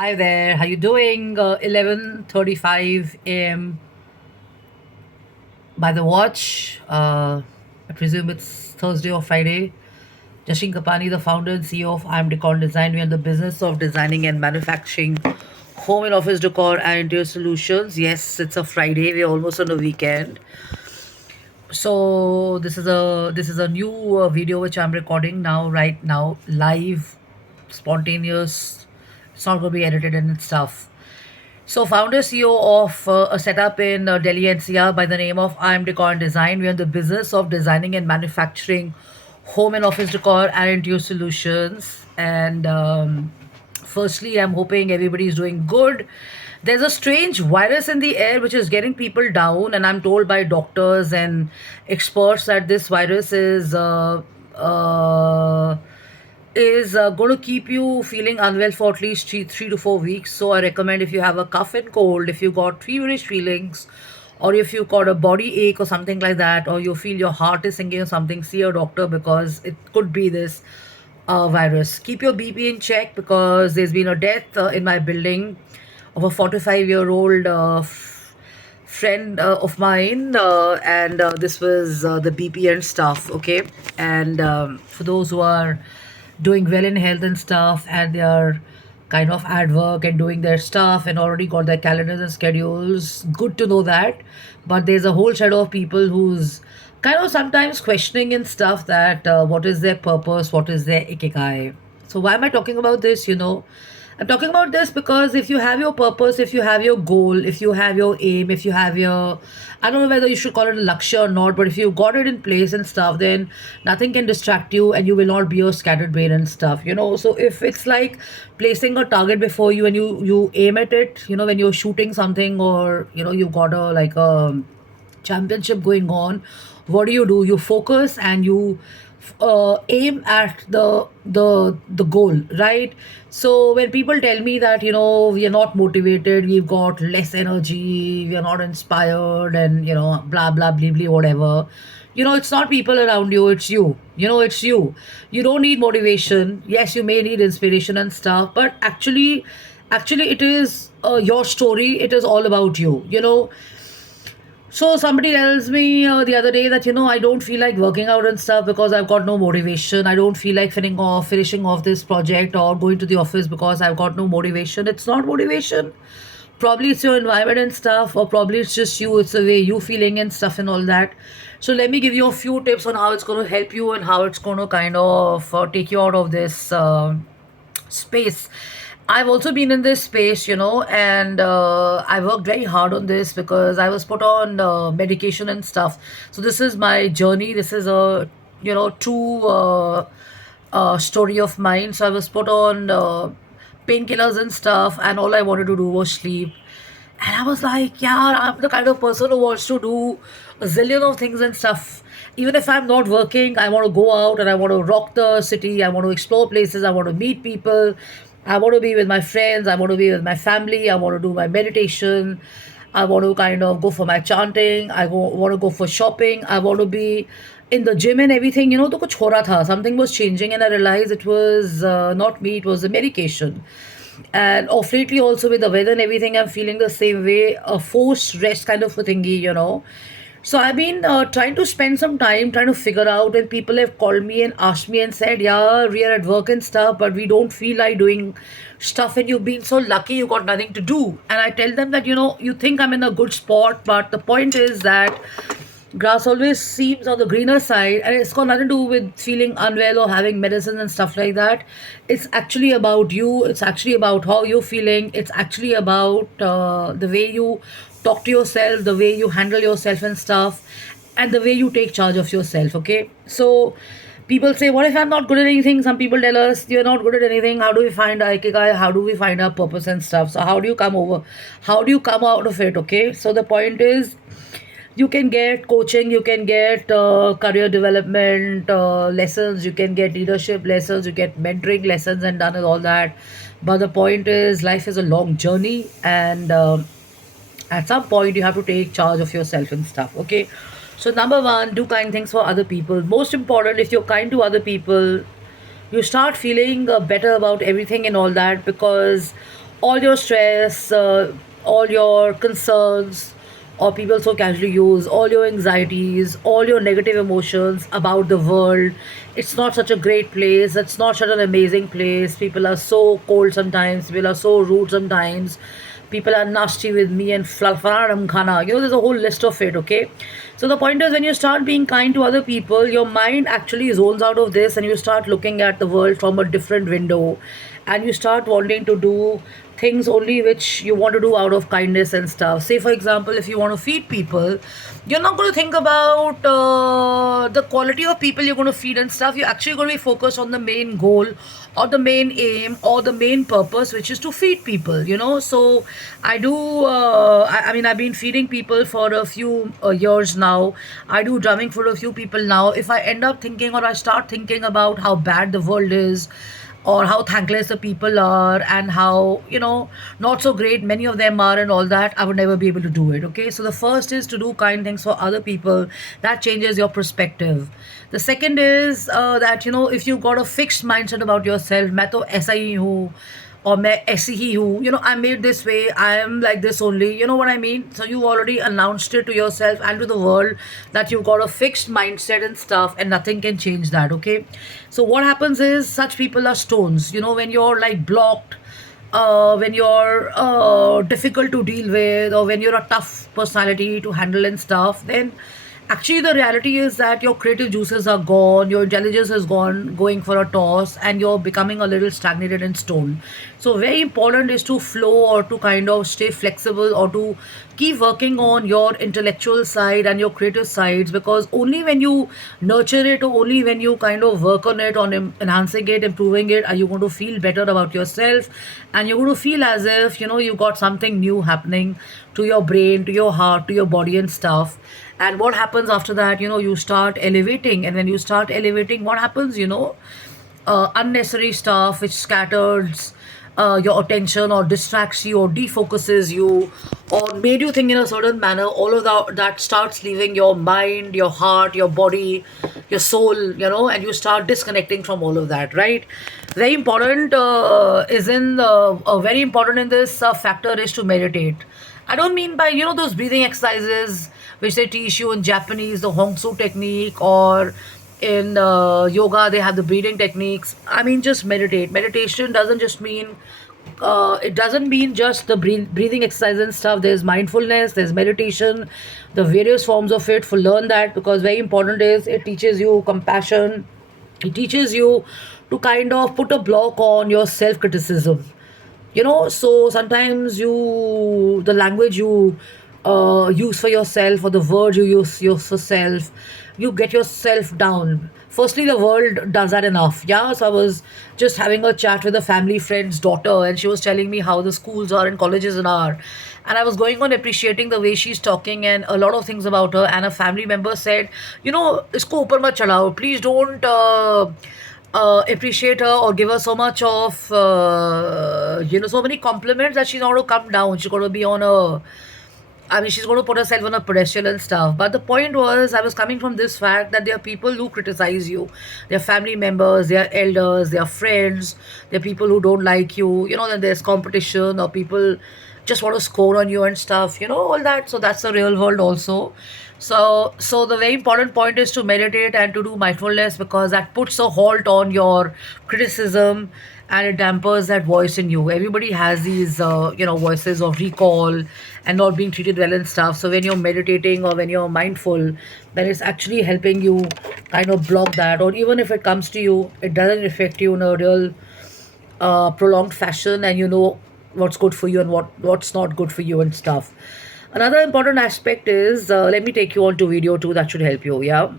Hi there. How you doing? 11:35 a.m. by the watch. I presume it's Thursday or Friday. Jashin Kapani, the founder and CEO of I'm Decor Design. We are in the business of designing and manufacturing home and office decor and interior solutions. Yes, it's a Friday. We're almost on the weekend. So this is a new video which I'm recording now, right now, live, spontaneous. It's not going to be edited and stuff. So, founder CEO of a setup in Delhi NCR by the name of IM Decor and Design. We are in the business of designing and manufacturing home and office decor and interior solutions. And firstly, I'm hoping everybody is doing good. There's a strange virus in the air which is getting people down, and I'm told by doctors and experts that this virus is going to keep you feeling unwell for at least 3 to 4 weeks. So I recommend, if you have a cough and cold, if you got feverish feelings, or if you got a body ache or something like that, or you feel your heart is sinking or something, see a doctor because it could be this virus. Keep your BP in check because there's been a death in my building of a 45-year-old friend of mine, and this was the BP and stuff. Okay, and for those who are doing well in health and stuff, and they are kind of at work and doing their stuff and already got their calendars and schedules, good to know that. But there's a whole shadow of people who's kind of sometimes questioning and stuff that what is their purpose, what is their ikigai. So why am I talking about this? I'm talking about this because if you have your purpose, if you have your goal, if you have your aim, if you have your, I don't know whether you should call it a luxury or not, but if you got it in place and stuff, then nothing can distract you and you will not be a scattered brain and stuff. So if it's like placing a target before you and you aim at it, when you're shooting something, or you got a like a championship going on, what do? You focus and you aim at the goal, right? So when people tell me that we are not motivated, we've got less energy, we are not inspired, and blah blah blah blah whatever, it's not people around you, it's you. It's you. You don't need motivation. Yes, you may need inspiration and stuff, but actually it is your story. It is all about you. So somebody tells me the other day that I don't feel like working out and stuff because I've got no motivation. I don't feel like finishing off this project or going to the office because I've got no motivation. It's not motivation. Probably it's your environment and stuff, or probably it's just you. It's the way you feeling and stuff and all that. So let me give you a few tips on how it's going to help you and how it's going to kind of take you out of this space. I've also been in this space, and I worked very hard on this because I was put on medication and stuff. So this is my journey. This is a true story of mine. So I was put on painkillers and stuff, and all I wanted to do was sleep. And I was like, yeah, I'm the kind of person who wants to do a zillion of things and stuff. Even if I'm not working, I want to go out and I want to rock the city. I want to explore places. I want to meet people. I want to be with my friends. I want to be with my family. I want to do my meditation. I want to kind of go for my chanting. Want to go for shopping. I want to be in the gym and everything. तो कुछ हो रहा था. Something was changing, and I realized it was not me. It was the medication. And of lately, also with the weather and everything, I'm feeling the same way. A forced rest kind of a thingy. So I've been trying to spend some time trying to figure out, and people have called me and asked me and said, "Yeah, we are at work and stuff, but we don't feel like doing stuff, and you've been so lucky, you got nothing to do." And I tell them that you think I'm in a good spot, but the point is that grass always seems on the greener side, and it's got nothing to do with feeling unwell or having medicine and stuff like that. It's actually about you. It's actually about how you're feeling. It's actually about the way you talk to yourself, the way you handle yourself and stuff, and the way you take charge of yourself. Okay, so people say, what if I'm not good at anything? Some people tell us, you're not good at anything. How do we find our ikigai? How do we find our purpose and stuff? So how do you come out of it? Okay, so the point is, you can get coaching, you can get career development lessons, you can get leadership lessons, you get mentoring lessons, and done with all that. But the point is, life is a long journey, and at some point you have to take charge of yourself and stuff. Okay, so number one, do kind things for other people. Most important, if you're kind to other people, you start feeling better about everything and all that, because all your stress, all your concerns, or people so casually use all your anxieties, all your negative emotions about the world. It's not such a great place. It's not such an amazing place. People are so cold sometimes. People are so rude sometimes. People are nasty with me and flafaram khana. There's a whole list of it, okay? So the point is, when you start being kind to other people, your mind actually zones out of this and you start looking at the world from a different window, and you start wanting to do things only which you want to do out of kindness and stuff. Say, for example, if you want to feed people, you're not going to think about the quality of people you're going to feed and stuff. You're actually going to be focused on the main goal or the main aim or the main purpose, which is to feed people. So I do, I mean, I've been feeding people for a few years now. I do drumming for a few people now. If I end up thinking or I start thinking about how bad the world is, or how thankless the people are, and how not so great many of them are and all that, I would never be able to do it. Okay, so the first is to do kind things for other people. That changes your perspective. The second is that if you got a fixed mindset about yourself, मैं तो ऐसा ही हूँ और मैं ऐसी ही हूँ, I'm made this way, I am like this only, you know what I mean? So you already announced it to yourself and to the world that you've got a fixed mindset and stuff, and nothing can change that. Okay, so what happens is, such people are stones. When you're like blocked, when you're difficult to deal with, or when you're a tough personality to handle and stuff, then actually the reality is that your creative juices are gone, your intelligence is gone, going for a toss, and you're becoming a little stagnated in stone. So very important is to flow, or to kind of stay flexible, or to keep working on your intellectual side and your creative sides, because only when you nurture it, or only when you kind of work on it, on enhancing it, improving it, are you going to feel better about yourself, and you're going to feel as if you got something new happening to your brain, to your heart, to your body and stuff. And what happens after that, you start elevating, and when you start elevating, what happens, unnecessary stuff which scatters your attention, or distracts you, or defocuses you, or made you think in a certain manner, all of that starts leaving your mind, your heart, your body, your soul, and you start disconnecting from all of that, right? Very important is in very important in this factor is to meditate. I don't mean by those breathing exercises which they teach you in Japanese, the Hongsu technique, or in yoga they have the breathing techniques. I mean, just meditate. Meditation doesn't just mean it doesn't mean just the breathing exercise and stuff. There's mindfulness, there's meditation, the various forms of it. For learn that, because very important is, it teaches you compassion. It teaches you to kind of put a block on your self criticism. So sometimes the language you use for yourself, or the words you use for self, you get yourself down. Firstly, the world does that enough. Yeah, so I was just having a chat with a family friend's daughter, and she was telling me how the schools are and colleges are, and I was going on appreciating the way she's talking and a lot of things about her. And a family member said, isko upar mat chadao, please don't appreciate her or give her so much of so many compliments, that she's not going to come down. She's going to be on a, I mean, she's going to put herself on a pedestal and stuff. But the point was, I was coming from this fact that there are people who criticize you. There are family members, there are elders, there are friends, there are people who don't like you. Then there's competition, or people just want to score on you and stuff. All that. So that's the real world also. So the very important point is to meditate and to do mindfulness, because that puts a halt on your criticism, and it dampers that voice in you. Everybody has these voices of recall and not being treated well and stuff. So when you're meditating or when you're mindful, then it's actually helping you kind of block that. Or even if it comes to you, it doesn't affect you in a real prolonged fashion, and you know what's good for you and what's not good for you and stuff. Another important aspect is, let me take you on to video too, that should help you. Yeah.